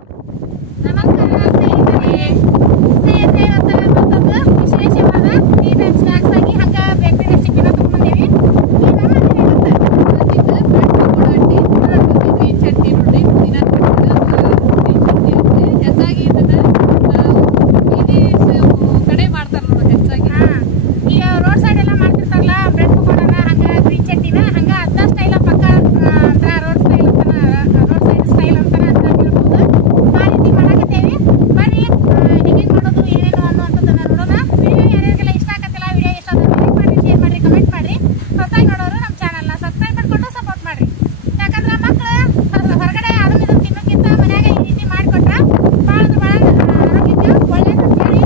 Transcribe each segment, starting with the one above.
ನಮಸ್ಕಾರ ಸ್ನೇಹಿತರೆ. ಇವತ್ತು ಮತ್ತೊಂದು ವಿಶೇಷವಾದ ಟೀ ಟೈಮ್ ಸ್ನಾಕ್ಸ್ ಆಗಿ ಹಂಗ ಬೇಕರಿ ರೆಸಿಪಿನ ತಗೊಂಡ್ಬಂದೇವಿ. ಚಟ್ನಿ ನೋಡ್ರಿ, ಪುದೀನ ಹೆಚ್ಚಾಗಿ ಕಡೆ ಮಾಡ್ತಾರ ನೋಡಿ ಹೆಚ್ಚಾಗಿ. ಈಗ ರೋಡ್ ಸೈಡ್ ಎಲ್ಲ ಮಾಡ್ತಿರ್ತಾರಲ್ಲ ಬ್ರೆಡ್ ಪಕೋಡನ ಹಂಗ ಗ್ರೀನ್ ಚಟ್ನಿನ ಹಂಗ ಅದ ಸ್ಟೈಲ್ ಪಕ್ಕ ಅಂತ ರೋಡ್ ಸ್ಟೈಲ್ ಅಂತಾನ, ರೋಡ್ ಸೈಡ್ ಸ್ಟೈಲ್ ಅಂತಾನೆ ಅಂತ ಹೇಳ್ಬೋದು. ಆ ರೀತಿ ಮಾಡಕತ್ತೇವಿ. ಬರ್ರಿ ಹೇಗೆ ಮಾಡೋದು ಏನೇನು ಅನ್ನುವಂಥದ್ದನ್ನ ನೋಡೋಣ. ವಿಡಿಯೋ ಯಾರ್ಯಾರಿಗೆಲ್ಲ ಇಷ್ಟ ಆಗತ್ತಿಲ್ಲ, ವಿಡಿಯೋ ಇಷ್ಟ ಆದ್ರೆ ಲೈಕ್ ಮಾಡಿ, ಶೇರ್ ಮಾಡಿ, ಕಮೆಂಟ್ ಮಾಡಿ. ಹೊಸದಾಗಿ ನೋಡೋರು ನಮ್ಮ ಚಾನಲ್ನ ಸಬ್ಸ್ಕ್ರೈಬ್ ಮಾಡ್ಕೊಂಡು ಸಪೋರ್ಟ್ ಮಾಡ್ರಿ. ಯಾಕಂದ್ರೆ ಮಕ್ಕಳು ಹೊರಗಡೆ ಅದನ್ನ ಇದನ್ನ ತಿನ್ನೋಕ್ಕಿಂತ ಮನ್ಯಾಗ ಈ ರೀತಿ ಮಾಡಿಕೊಟ್ರೆ ಭಾಳ ಆರೋಗ್ಯಕ್ಕೆ ಒಳ್ಳೇದು ಅಂತ ಹೇಳಿ ಈ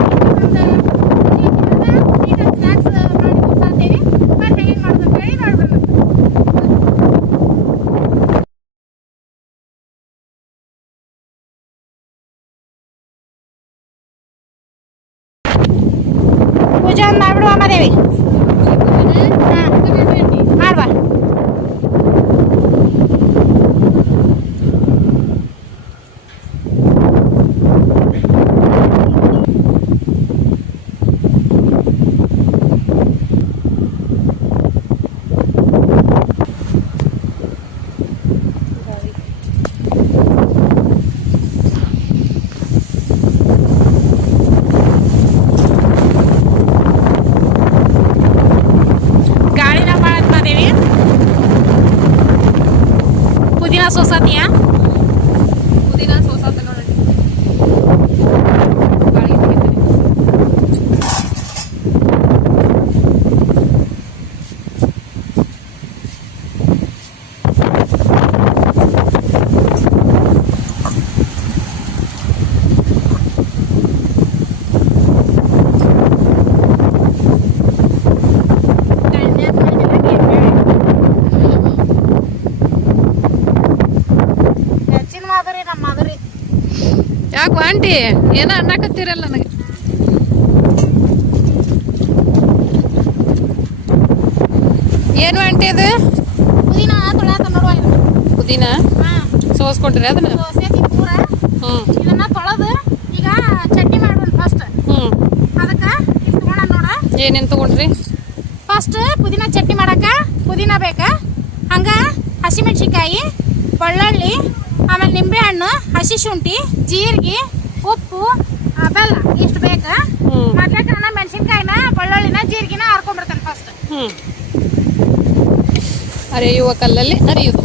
ರೀತಿ ಒಂದು ಸ್ನಾಕ್ಸ್ ಮಾಡಿ ಕೊಡ್ತಾಯಿದ್ದೀವಿ. ಬರ್ರಿ ಹೇಗೆ ಮಾಡೋದು ಅಂತ ಹೇಳಿ ನೋಡ್ಬರೋಣ. ಪೂಜೆ ಒಂದು ಮಾಡ್ಬಿಡುವ ಅಮ್ಮದೇವಿ. ಮಾಡ್ಬಾ. ಗಾಳಿನ ಮಾಡತ್ ಮಾದೇವಿ. ಪುದೀನ ಸೋಸಾತಿಯ ಪುದೀನ ಸೋಸಾತ ನೋಡಿ. ಹೆಚ್ಚಿನ ಮಾದರಿ ನಮ್ಮ ಮಾದರಿ. ಯಾಕೆ ಆಂಟಿ ಏನೋ ಅನ್ನಕತ್ತೀರಲ್ಲ ನನಗೆ. ಏನು ಆಂಟಿ ಅದು? ಪುದೀನ ತೊಳೆತ ನೋಡುವ. ಪುದೀನ ಹಾಂ, ಸೋಸ್ಕೊಂಡ್ರಿ ಅದನ್ನ? ಸೋಸೇತಿ ಪೂರ. ಇದನ್ನ ತೊಳೆದು ಈಗ ಚಟ್ನಿ ಮಾಡೋಣ ಫಸ್ಟ್. ಅದಕ್ಕೆ ಇದು ತಗೋಣ ನೋಡ. ಏನೇನು ತಗೊಂಡ್ರಿ? ಫಸ್ಟ್ ಪುದೀನ ಚಟ್ನಿ ಮಾಡಕ ಪುದೀನ ಬೇಕಾ, ಹಂಗ ಹಸಿಮೆಣ್ಸಿನ್ಕಾಯಿ, ಬೆಳ್ಳುಳ್ಳಿ, ಆಮೇಲೆ ನಿಂಬೆಹಣ್ಣು, ಹಸಿ ಶುಂಠಿ, ಜೀರಿಗೆ, ಉಪ್ಪು, ಬೆಲ್ಲ ಇಷ್ಟು ಬೇಕಾ. ಮೊದ್ಲಕ್ಕೆ ನಾನು ಮೆಣಸಿನ್ಕಾಯಿನ, ಬೆಳ್ಳುಳ್ಳಿನ, ಜೀರಿಗೆನ ಹರ್ಕೊಂಡ್ಬಿಡ್ತೇನೆ ಫಸ್ಟ್. ಅರಿಯುವ ಕಲ್ಲಲ್ಲಿ ಅರಿಯುವುದು.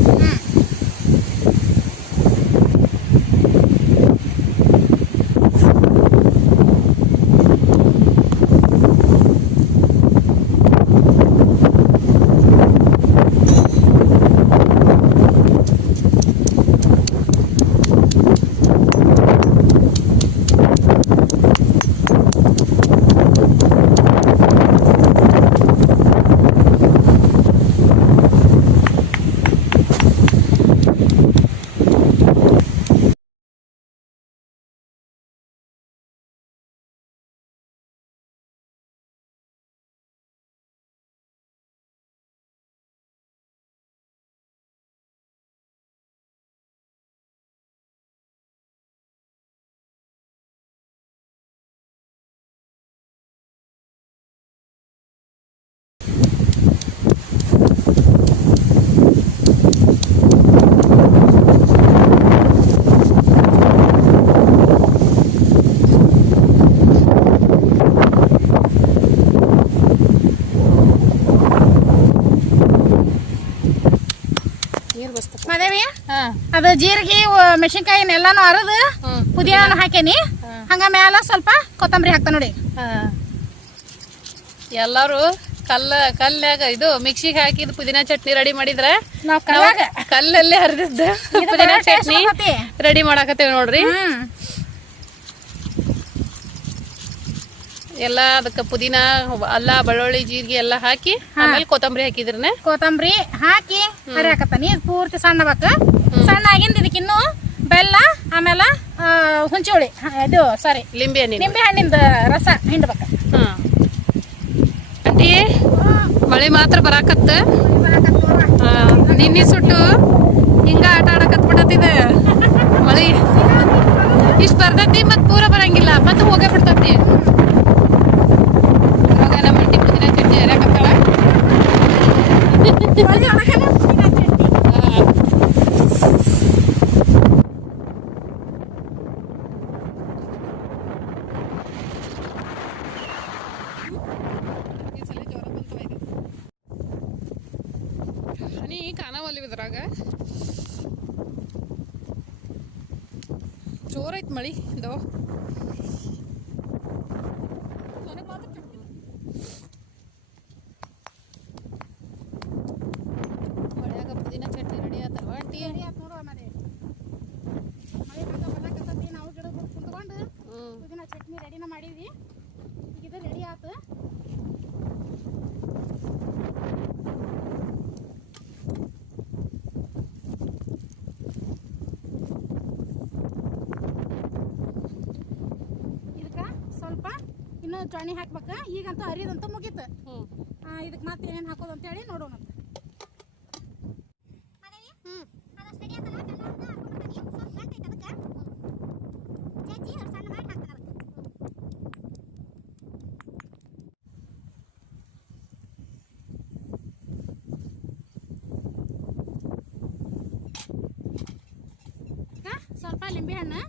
ಮದೇವಿ ಅದು ಜೀರಿಗೆ ಮೆಣಸಿನ್ಕಾಯಿನ ಎಲ್ಲಾನು ಅರದು ಪುದೀನ ಹಾಕೇನಿ. ಹಂಗ ಮ್ಯಾಲ ಸ್ವಲ್ಪ ಕೊತ್ತಂಬರಿ ಹಾಕ್ತ ನೋಡಿ. ಎಲ್ಲಾರು ಕಲ್ಲಾಗ ಇದು ಮಿಕ್ಸಿಗೆ ಹಾಕಿದ್ ಪುದೀನ ಚಟ್ನಿ ರೆಡಿ ಮಾಡಿದ್ರೆ ನಾವು ಕಲ್ಲಲ್ಲೇ ಹರಿದಿದ್ದ ಪುದೀನ ಚಟ್ನಿ ರೆಡಿ ಮಾಡಾಕತ್ತೇವಿ ನೋಡ್ರಿ. ಎಲ್ಲ ಅದಕ್ಕೆ ಪುದೀನ, ಅಲ್ಲ, ಬೆಳ್ಳುಳ್ಳಿ, ಜೀರಿಗೆ ಎಲ್ಲ ಹಾಕಿ ಆಮೇಲೆ ಕೊತ್ತಂಬರಿ ಹಾಕಿದ್ರನೆ. ಕೊತ್ತಂಬರಿ ಹಾಕಿ ಹರಿ ಹಾಕತ್ತ. ನೀರ್ ಪೂರ್ತಿ ಸಣ್ಣ ಬೇಕು. ಸಣ್ಣ ಆಗಿಂದ ಇದಕ್ಕಿನ್ನು ಬೆಲ್ಲ, ಆಮೇಲೆ ಹುಂಚಿ ಹುಳಿ, ಇದು ಸಾರಿ ನಿಂಬೆ ಹಣ್ಣಿಂದ ರಸ ಹಿಂಡ್ಬೇಕ. ಆಂಟಿ ಮಳೆ ಮಾತ್ರ ಬರಾಕತ್ತ. ನಿನ್ನೆ ಸುಟ್ಟು ಹಿಂಗ ಆಟ ಆಡಕತ್ ಬಿಡತ್ತಿದೆ. ಮಳಿ ಇಷ್ಟ ಬರ್ತೈತಿ ಮತ್ ಪೂರ ಬರಂಗಿಲ್ಲ ಮತ್ ಹೋಗೇ ಬಿಡ್ತೈತಿ. ಇವಾಗ ನಮ್ಮ ಮಂಟಿ ಪುದೀನ ಚಟ್ನಿ ಹರಿಯಾಕತ್ತಾಳ. ಹನಿ ಕಾಣವಲ್ಲಿ ಇದ್ರಾಗ ಜೋರೈತ್ ಮಳಿ ಇದು. ಮಳ್ಯಾಗ ಪುದೀನ ಚಟ್ನಿ ರೆಡಿ ಆತಲ್ವಾ ಆಂಟಿ? ನಾವು ಗಿಡ ಕುಂತ್ಕೊಂಡು ಪುದೀನ ಚಟ್ನಿ ರೆಡಿನ ಮಾಡಿದ್ವಿ. ಈಗ ಇದು ರೆಡಿ ಆತು. ಸ್ವಲ್ಪ ಇನ್ನೂ ಚೊಣ್ಣಿ ಹಾಕ್ಬೇಕ. ಈಗಂತೂ ಅರಿದಂತೂ ಮುಗೀತು. ಇದಕ್ಕೆ ಮತ್ತೆ ಏನೇನು ಹಾಕೋದು ಅಂತೇಳಿ ನೋಡೋಣ. ಸ್ವಲ್ಪ ಲಿಂಬೆ ಹಣ್ಣು,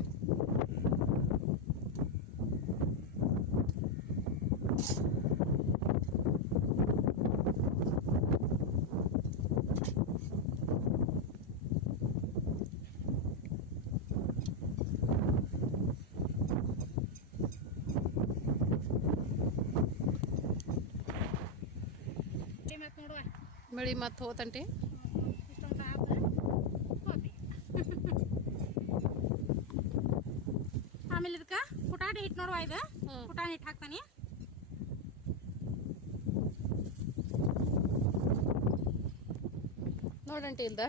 ಮಳಿ ಮತ್ತೆ ಹೋತಂಟಿ. ಆಮೇಲೆ ಇದಕ್ಕೆ ಪುಟಾಣಿ ಹಿಟ್ಟು ನೋಡುವ. ಇದು ಪುಟಾಣಿ ಹಿಟ್ಟು ಹಾಕ್ತಾನೆ. ನೋಡಂಟಿ ಇಲ್ದ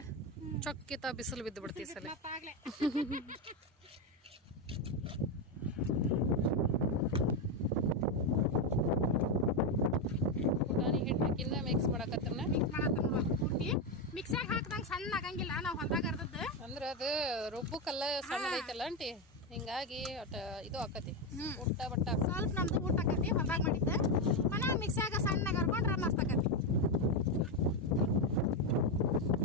ಚೊಕ್ಕಿತ ಬಿಸಿಲು ಬಿದ್ದು ಬಿಡ್ತೀವಿ ಸಲ. ಪುಟಾಣಿ ಹಿಟ್ಟು ಹಾಕಿಂದ ಮಿಕ್ಸ್ ಮಾಡಕತ್ತನ. ಪೂರ್ತಿ ಮಿಕ್ಸಾಗ ಹಾಕ್ದಂಗೆ ಸಣ್ಣ ಆಗಂಗಿಲ್ಲ. ನಾವು ಹೊಲ್ದಾಗ ಅರ್ದದ್ದು ಅಂದ್ರೆ ಅದು ರುಬ್ಬಕ್ಕಲ್ಲ ಸಣ್ಣದೈತಲ್ಲ ಆಂಟಿ, ಹಿಂಗಾಗಿ ಇದು ಆಕತಿ ಊಟ ಬಟ್ಟ ಸ್ವಲ್ಪ ನಮ್ದು ಊಟ ಆಕತಿ. ಹೊಲ್ದಾಗ ಮಾಡಿದ್ದೆ ಮನ್ಯಾಗ ಮಿಕ್ಸಾಗ ಸಣ್ಣಗೆ ಹರ್ಕೊಂಡ್ರೆ ಮಸ್ತ್ ಆಕತಿ.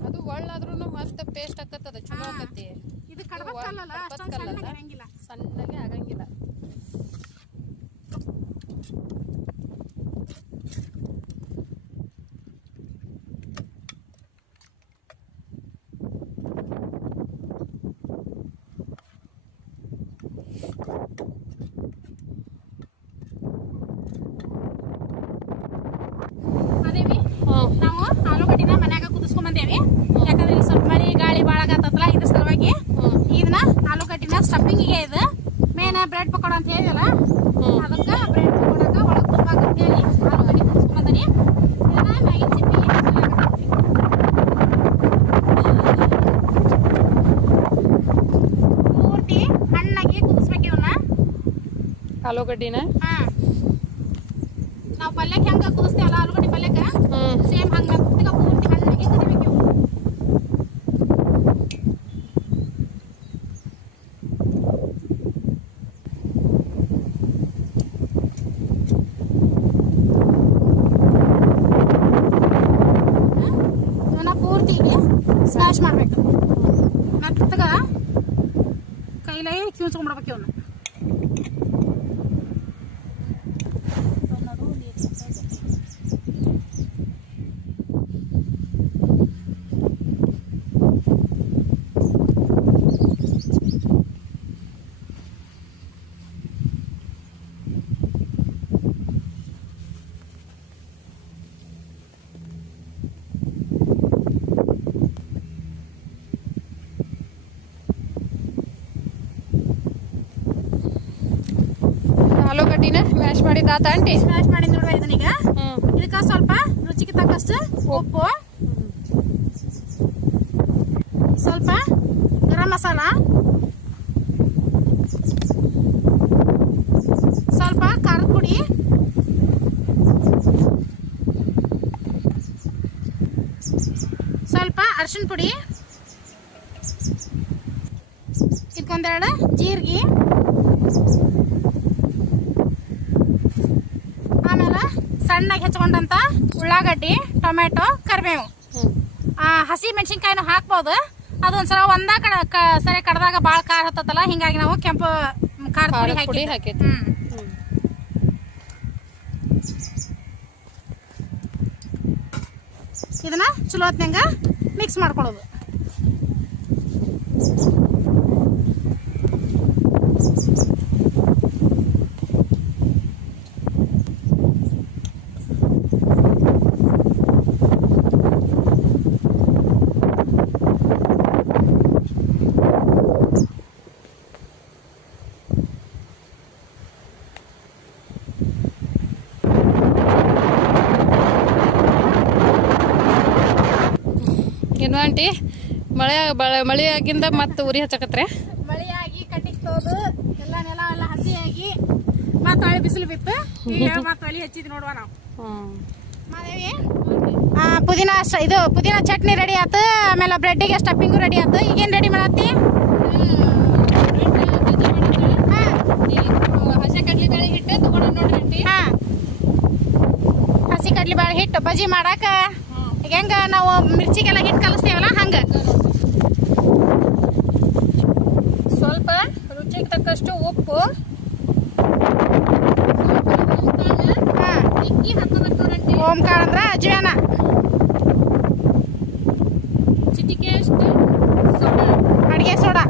ಅದು ಒಳ್ಳಾದ್ರೂ ಮತ್ತೆ ಪೇಸ್ಟ್ ಆಕತ್ತದ ಚಲೋ ಆಕತಿ. ಇದು ಕಡಬಕ್ಕಲ್ಲ ಅಷ್ಟೊಂದು ಸಣ್ಣಗೆ ಇರಂಗಿಲ್ಲ, ಸಣ್ಣಗೆ ಆಗಂಗಿಲ್ಲ. ನಾವು ಆಲೂಗಡ್ಡಿನ ಮನ್ಯಾಗ ಕುದಿಸ್ಕೊಂಡ್ ಬಂದೇವಿ. ಯಾಕಂದ್ರೆ ಇಲ್ಲಿ ಸ್ವಲ್ಪ ಮಳಿ ಗಾಳಿ ಬಾಳ ಆಗತ್ತಲ್ಲ, ಇದ್ರ ಸಲುವಾಗಿ ಇದನ್ನ ಆಲೂಗಡ್ಡಿನ ಸ್ಟಫಿಂಗಿಗೆ ಇದು ಮೇನ್ ಬ್ರೆಡ್ ಪಕೋಡ ಅಂತ ಹೇಳಿದಲ್ಲ, ಅದಕ್ಕೆ ಬ್ರೆಡ್ ಪಕೋಡಕ್ಕೆ ಒಳಗೆ ತುಂಬಾಕ ಅಂತ ಹೇಳಿ ಆಲೂಗಡ್ಡಿ ಕುದಿಸ್ಕೊಂಡ್ ಬಂದನಿ. ಇದನ್ನ ಮ್ಯಾಗಿನ ಸಿಪ್ಪಿ ಪೂರ್ತಿ ಹಣ್ಣಾಗಿ ಕುದಿಸ್ಬೇಕು ಇವನ್ನ ಆಲೂಗಡ್ಡಿನ. ನಾವು ಪಲ್ಯಕ್ಕೆ ಹೆಂಗ ಕುದಿಸ್ತೀವಲ್ಲ ಆಲೂಗಡ್ಡಿ ಪಲ್ಯಕ್ಕೆ ಸೇಮ್ ಹಂಗ ಪೂರ್ತಿ ಹಣ್ಣಾಗಿ ಕುದಿಬೇಕು. ಇವನ್ನ ಪೂರ್ತಿ ಸ್ಮ್ಯಾಶ್ ಮಾಡ್ಬೇಕು. ಮೆತ್ತಗ ಕೈಲೇ ಕಿವ್ಸ್ಕೊಂಡ್ಬಿಡ್ಬೇಕು ಇವನ್ನ. ಆಲೂಗಡ್ಡಿನ ಮ್ಯಾಶ್ ಮಾಡಿದ ಆತ ಆಂಟಿ? ಸ್ಮ್ಯಾಶ್ ಮಾಡಿ ನೋಡುವ ಇದನ್ನೀಗ. ಇದಕ್ಕೆ ಸ್ವಲ್ಪ ರುಚಿಗೆ ತಕ್ಕಷ್ಟು ಉಪ್ಪು, ಸ್ವಲ್ಪ ಗರಂ ಮಸಾಲ, ಸ್ವಲ್ಪ ಖಾರದ ಪುಡಿ, ಸ್ವಲ್ಪ ಅರಿಶಿನ ಪುಡಿ, ಇದಕ್ಕೊಂದೆರಡು ಜೀರಿಗೆ, ಆಮೇಲೆ ಸಣ್ಣಗೆ ಹೆಚ್ಕೊಂಡಂತ ಉಳ್ಳಾಗಡ್ಡಿ, ಟೊಮೆಟೊ, ಕರಿಬೇವು, ಹಸಿ ಮೆಣಸಿನ್ಕಾಯಿನೂ ಹಾಕ್ಬೋದು. ಅದೊಂದ್ಸಲ ಸರಿ ಕಡ್ದಾಗ ಭಾಳ ಖಾರ ಹತ್ತತ್ತಲ್ಲ, ಹಿಂಗಾಗಿ ನಾವು ಕೆಂಪು ಖಾರದ ಪುಡಿ ಹಾಕೈತಿ. ಇದನ್ನ ಚಲೋ ಹೊತ್ನಂಗ ಮಿಕ್ಸ್ ಮಾಡ್ಕೊಳ್ಳೋದು. ಏನು ಆಂಟಿ, ಮಳೆ ಆಗಿಂದ ಮತ್ತೆ ಉರಿ ಹಚ್ಚಕತ್ರೆ? ಮಳೆಯಾಗಿ ಕಟ್ಟಿಗೆ ತೋದು ಎಲ್ಲ ನೆಲ ಎಲ್ಲ ಹಸಿಯಾಗಿ ಮತ್ತೆ ಹೊಳೆ ಬಿಸಿಲು ಬಿತ್ತು. ಈಗ ಮತ್ತೆ ಹೊಳಿ ಹಚ್ಚಿದ್ ನೋಡುವ ನಾವು. ಮಾದೇವಿ, ಪುದೀನ ಚಟ್ನಿ ರೆಡಿ ಆಯ್ತು. ಆಮೇಲೆ ಬ್ರೆಡ್ಡಿಗೆ ಸ್ಟಫಿಂಗು ರೆಡಿ ಆಯ್ತು. ಈಗೇನು ರೆಡಿ ಮಾಡತ್ತಿ? ಹಸಿ ಕಡ್ಲಿ ಬೇಳೆ ಹಿಟ್ಟು ತಗೊಂಡು ನೋಡ್ರಿ ಆಂಟಿ. ಹಸಿ ಕಡ್ಲಿ ಬೇಳೆ ಹಿಟ್ಟು ಬಜ್ಜಿ ಮಾಡಾಕ ಈಗ ಹೆಂಗ ನಾವು ಮಿರ್ಚಿಗೆಲ್ಲ ಹಿಟ್ಟು ಕಲಿಸ್ತೇವಲ್ಲ ಹಂಗ ಸ್ವಲ್ಪ ರುಚಿಗೆ ತಕ್ಕಷ್ಟು ಉಪ್ಪು, ಓಂಕಾರ ಅಂದ್ರ ಅಜ್ವಾನ, ಚಿಟಿಕೆ ಅಷ್ಟು ಸೋಡಾ, ಅಡಿಗೆ ಸೋಡಾ,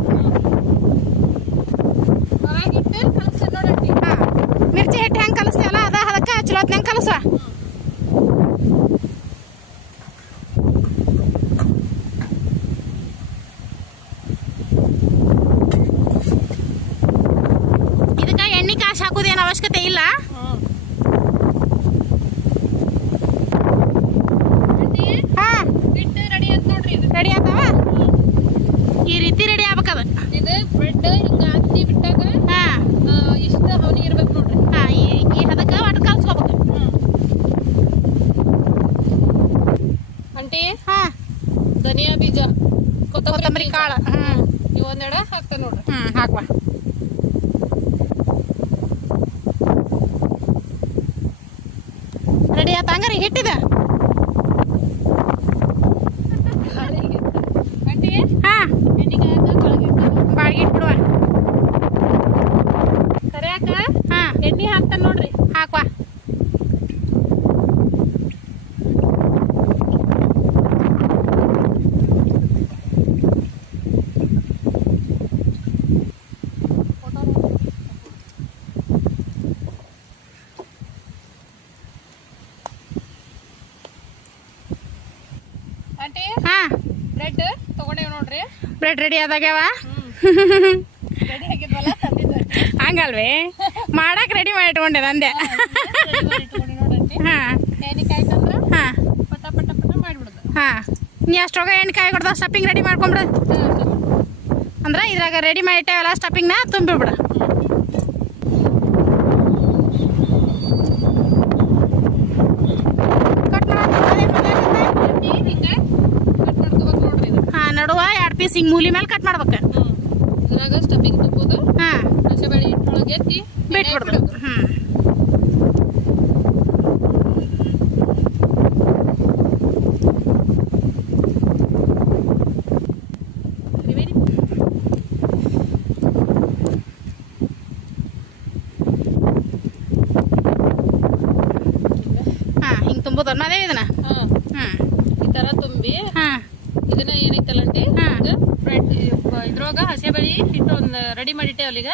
ಹೊರಗಿಟ್ಟು ಕಲಸಿ ನೋಡಂಟಿ. ಮಿರ್ಚಿ ಹಿಟ್ಟು ಹೆಂಗೆ ಕಲಿಸ್ತೇವಲ್ಲ ಅದಕ್ಕೆ ಚಲೋ ಹೊತ್ನಂಗೆ ಕಲಸುವ. ಹಾಕುದೇನು ಅವಶ್ಯಕತೆ ಇಲ್ಲ. ರೆಡಿ ಆಯ್ತು ನೋಡ್ರಿ. ರೆಡಿ ಆತಾವ. ಈ ರೀತಿ ರೆಡಿ ಆಗ್ಬೇಕದ. ಇದು ಬ್ರೆಡ್ ಹಿಂಗ ಹತ್ತಿ ಬಿಟ್ಟಾಗ ಇಷ್ಟ ಅವನಿ ಇರ್ಬೇಕು ನೋಡ್ರಿ. ಈ ಹದಕ್ಕೆ ಒಟ್ಟು ಕಲ್ಸ್ಕೋಬೇಕು. ಆಂಟಿ, ಧನಿಯಾ ಬೀಜ, ಕೊತ್ತಂಬರಿ ಕಾಳು ಇವೊಂದೆಡ ಹಾಕ್ತಾ ನೋಡ್ರಿ. ಹಾಕುವ. ರೆಡಿ ಆತ ಹಂಗಾರೆ ಹಿಟ್ಟಿದ. ಆಂಟಿ, ಎಣ್ಣಿಗೆ ಬಾಳ್ಗಿ ಇಟ್ಬಿಡುವ. ಕರಿಯಾಕ ಎಣ್ಣೆ ಹಾಕ್ತಾನೆ ನೋಡ್ರಿ. ಹಾಕುವ. ಆಂಟಿ, ಬ್ರೆಡ್ ತಗೊಂಡೇವ್ ನೋಡ್ರಿ. ಬ್ರೆಡ್ ರೆಡಿ ಆದಾಗ್ಯಾವ. ರೆಡಿ ಆಗಿದ್ವಲ್ಲ ತಂದಿದ್ವಿ. ಹಂಗಲ್ವೇ, ಮಾಡಕ್ ರೆಡಿ ಮಾಡಿ ಇಟ್ಕೊಂಡೆ ನಂದೆ. ಎಣ್ಣೆಕಾಯಿ ತಂದ್ರೆ ಪಟ ಪಟ ಪಟ ಮಾಡಿಬಿಡುದು. ನೀ ಅಷ್ಟೊಳಗ ಎಣ್ಣೆಕಾಯಿ ಕೊಡ್ದ ಸ್ಟಫಿಂಗ್ ರೆಡಿ ಮಾಡ್ಕೊಂಬಿಡು. ಅಂದ್ರೆ ಇದ್ರಾಗ ರೆಡಿ ಮಾಡಿ ಇಟ್ಟೇವಲ್ಲ ಸ್ಟಫಿಂಗ್ನ ತುಂಬಿಬಿಡು. ನಡುವ 2 ಪೀಸ್ ಹಿಂಗ್ ಮೂಲಿ ಮೇಲೆ ಕಟ್ ಮಾಡ್ಬೇಕು. ಇದ್ರಾಗ ಸ್ಟಫಿಂಗ್ ತುಂಬೋದು. ಹಸಿಬೇಳೆ ಹಿಟ್ಟೊಳಗೆ ಎತ್ತಿ ಬಿಟ್ಬಿಡ್ದು. ಹಿಂಗ್ ತುಂಬೋದು ಅನ್ನೋದೇ ಇದನ್ನ. ಈ ತರ ತುಂಬಿ ಇದನ್ನ ಏನೈತಲ್ಲಂಟಿ, ಬ್ರೆಡ್ ಇದ್ರೊಳಗ ಹಸಿಬೇಳೆ ಹಿಟ್ಟು ಒಂದು ರೆಡಿ ಮಾಡಿಟ್ಟೇವಲ್ಲ ಈಗ,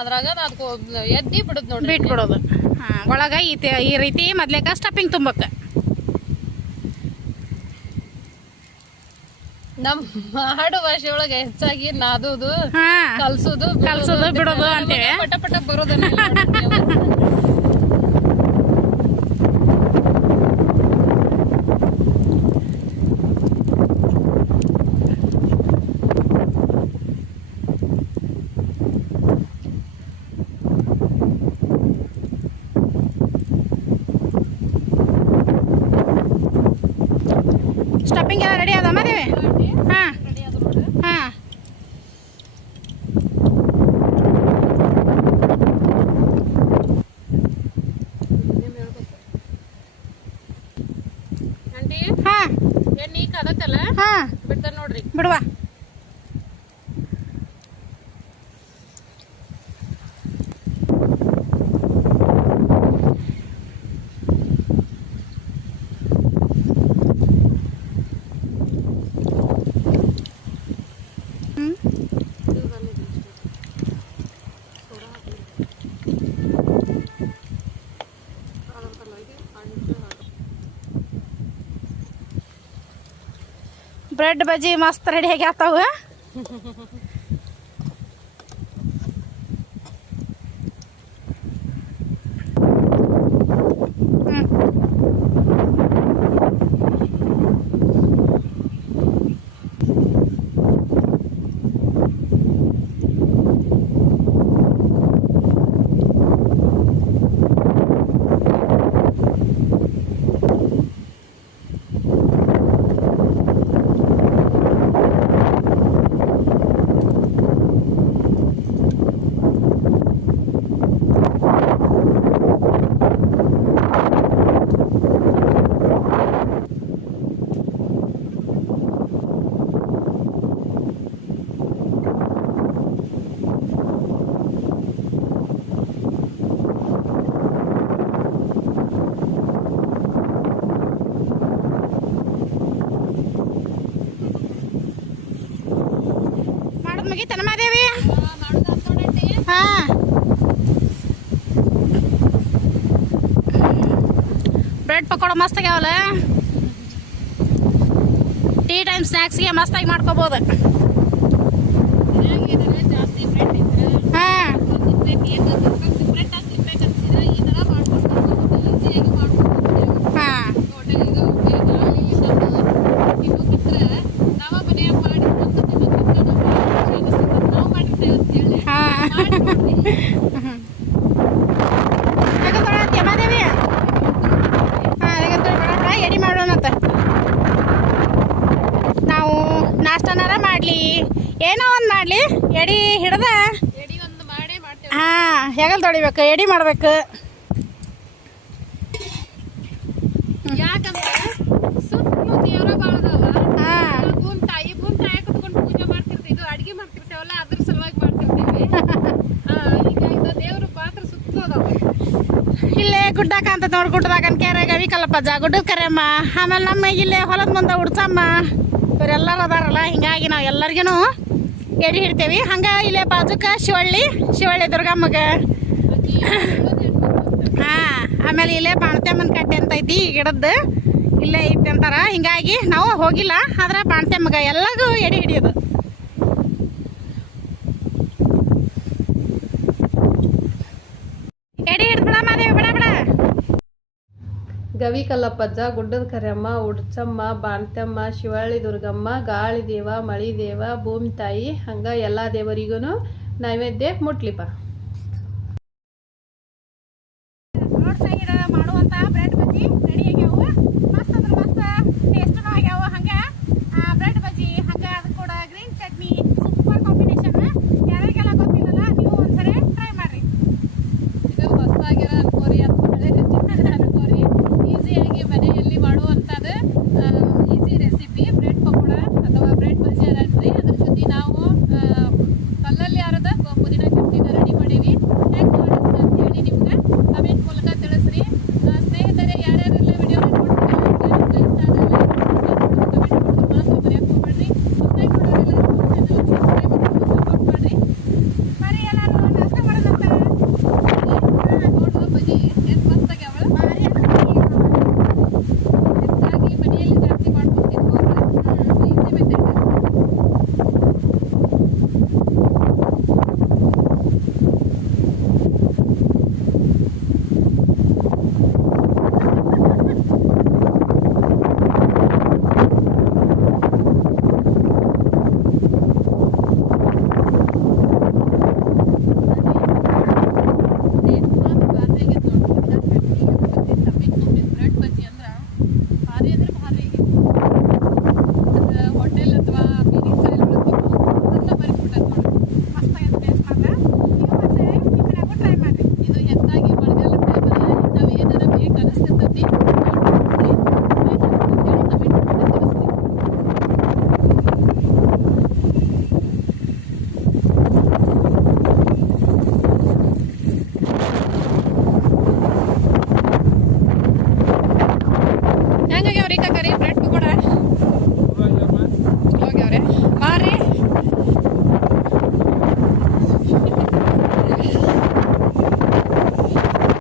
ಅದ್ರಾಗ ಅದಕ್ಕೆ ಎದ್ದಿ ಬಿಡುದು ನೋಡ್ರಿ. ಬಿಟ್ಬಿಡೋದು. ಒಳಗ ಈ ರೀತಿ ಮೊದ್ಲೇಕ ಸ್ಟಫಿಂಗ್ ತುಂಬಕ್ಕ. ನಮ್ಮ ಆಡು ಭಾಷೆ ಒಳಗೆ ಹೆಚ್ಚಾಗಿ ನಾದುದು, ಕಲ್ಸುದು ಬಿಡೋದು ಅಂತೇವೆ. ಪಟ ಪಟ ಬರೋದನ್ನ ಸ್ಟಫಿಂಗ್ ಎಲ್ಲ ರೆಡಿ ಆದ ಮಾದೇವಿ? ಅದತ್ತಲ್ಲ ಹಾ ಬಿಡ್ತಾರ ನೋಡ್ರಿ. ಬಿಡುವ. ಬ್ರೆಡ್ ಬಜ್ಜಿ ಮಸ್ತ್ ರೆಡಿ ಆಗಿ ಆತಾವ. ಮಾಡೋದು ಮುಗೀತನ ಮಾದೇವಿ? ಹಾ ಬ್ರೆಡ್ ಪಕೋಡ ಮಸ್ತ್ ಆಗ್ಯಾವಲ್ಲ. ಟೀ ಟೈಮ್ ಸ್ನ್ಯಾಕ್ಸ್ಗೆ ಮಸ್ತಾಗಿ ಮಾಡ್ಕೋಬೋದು. ಜಾಸ್ತಿ ಬ್ರೆಡ್ ಇದ್ರೆ ಹಾ ಬ್ರೆಡ್ ಬ್ರೆಡ್ ಹಾಕ್ಬೇಕನ್ಸಿದ್ರೆ ಈ ತರ ಮಾಡ್ಕೊಂಡು ಈಸಿಯಾಗಿ ಮಾಡ್ಕೊಂಡು ಹಾ ಹೋಟೆಲ್ ಇದು ಇದ್ರೆ ನಾವ ಮನೆಯಾಗ ಮಾಡಿ ನಾವು ಮಾಡಿರ್ತೇವೆ ಅಂತ ಹೇಳಿ ಹಾ ಮಾದೇವಿ. ಹಾ ಎಡಿ ಮಾಡೋಣಂತ. ನಾವು ನಾಷ್ಟನಾರ ಮಾಡಲಿ ಏನೋ ಒಂದು ಮಾಡಲಿ ಎಡಿ ಹಿಡ್ದ ಎಡಿ ಒಂದು ಮಾಡೇ ಮಾಡ್ತೇವೆ. ಹಾ ಹೆಗಲ್ ತೊಳಿಬೇಕು, ಎಡಿ ಮಾಡ್ಬೇಕು. ಯಾಕಂದ್ರೆ ಸುತ್ತಲೂ ದೇವ್ರ ಬಾಳದಲ್ಲ. ಹಾ ಭೂಮಿ ತಾಯಿ ಕುತ್ಕೊಂಡು ಪೂಜೆ ಮಾಡ್ತಿರ್ತೀವಿ. ಇದು ಅಡಿಗೆ ಮಾಡ್ತಿರ್ತೇವಲ್ಲ ಅದ್ರ ಸಲುವಾಗಿ ಮಾಡ್ತಿರ್ತೀವಿ. ಈಗ ಇದು ದೇವ್ರ ಪಾತ್ರ ಸುತ್ತಲೂ ಅದಾವ. ಇಲ್ಲೇ ಗುಡ್ಡ ಕಾಂತ ನೋಡಿ, ಗುಡ್ಡದಾಗ ಕೆರೆ ಗವಿ ಕಲ್ಲಪ್ಪಜ್ಜ, ಗುಡ್ಡದ ಕರೆಯಮ್ಮ, ಆಮೇಲೆ ನಮ್ಮ ಇಲ್ಲೇ ಹೊಲದ ಮುಂದೆ ಉಡ್ಸಮ್ಮ, ಇವರೆಲ್ಲರೂ ಅದಾರಲ್ಲ. ಹಿಂಗಾಗಿ ನಾವು ಎಲ್ಲರಿಗೂ ಎಡಿ ಹಿಡ್ತೇವಿ. ಹಂಗೆ ಇಲ್ಲೇ ಬಾಜುಕ ಶಿವಳ್ಳಿ ದುರ್ಗಮ್ಮಗೆ. ಹಾ ಆಮೇಲೆ ಇಲ್ಲೇ ಬಾಣತೆಮ್ಮನ ಕಟ್ಟೆ ಅಂತ ಐತಿ ಗಿಡದ್ದು, ಇಲ್ಲೇ ಐತಿ ಅಂತಾರ. ಹಿಂಗಾಗಿ ನಾವು ಹೋಗಿಲ್ಲ, ಆದ್ರೆ ಬಾಣತೆಮ್ಮಗ ಎಲ್ಲರಿಗೂ ಎಡಿ ಹಿಡಿಯೋದು. ಎಡಿ ಹಿಡ್ಬಿಡ ಮಾದೇವಿ, ಬಿಡ ಬಿಡ. ಗವಿ ಕಲ್ಲಪ್ಪಜ್ಜ, ಗುಡ್ಡದ ಕರೆಯಮ್ಮ, ಉಡ್ಚಮ್ಮ, ಬಾಣ್ತಮ್ಮ, ಶಿವಳ್ಳಿ ದುರ್ಗಮ್ಮ, ಗಾಳಿ ದೇವ, ಮಳಿ ದೇವ, ಭೂಮಿ ತಾಯಿ, ಹಂಗ ಎಲ್ಲಾ ದೇವರಿಗೂ ನೈವೇದ್ಯ ಮುಟ್ಲಿಪ್ಪ.